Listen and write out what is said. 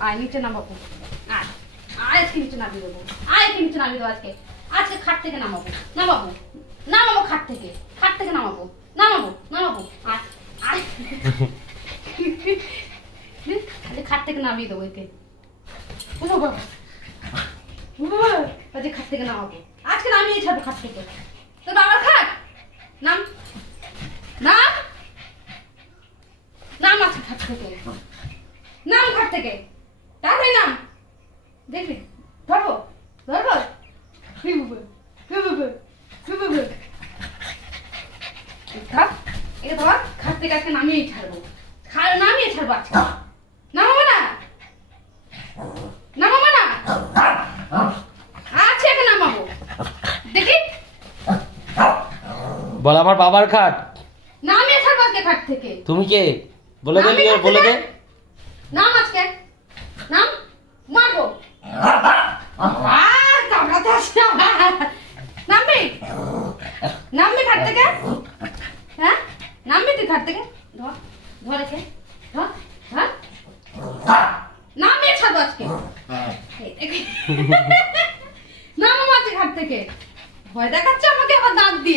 আয় নিচে নামাবো আয়। আয় আজকে নিচে নামিয়ে দেবো। আয় নিচে নামিয়ে দেবো আজকে। আজকে খাট থেকে নামাবো। নামাবো। নামাবো খাট থেকে। খাট থেকে নামাবো। নামাবো। নামাবো। আয়। আয়। খাট থেকে নামিয়ে দেবো একে। ও বাবা। ও বাবা, আজকে খাট থেকে নামাবো। আজকে নামিয়ে ছাড়বো খাট থেকে। তোর বাবার খাট? নাম। নাম। নাম আছে খাট থেকে। নাম খাট থেকে। তাড়াতাড়ি নাম। দেখবি? ধরবো? ধরবো। থাক, এটা ধর খাট থেকে আজকে ছাড়বো। নামিয়ে ছাড়বো আজকে। নামাবো না? নামাবো না? আজকে একে নামাবো। দেখি। বল আমার বাবার খাট নামিয়ে ছাড়বো আজকে খাট থেকে। তুমি কে? বলে দে বলে? দে। নাম আজকে। নামবি। নামবি খাট থেকে। হ্যাঁ? নামবি তুই খাট থেকে। ধর ধর একে। ধর ধর। নামিয়ে ছাড়বো আজকে। নাম এই। নামাবো আজকে খাট থেকে। ভয় দেখাচ্ছে আমাকে আবার দাঁত দিয়ে।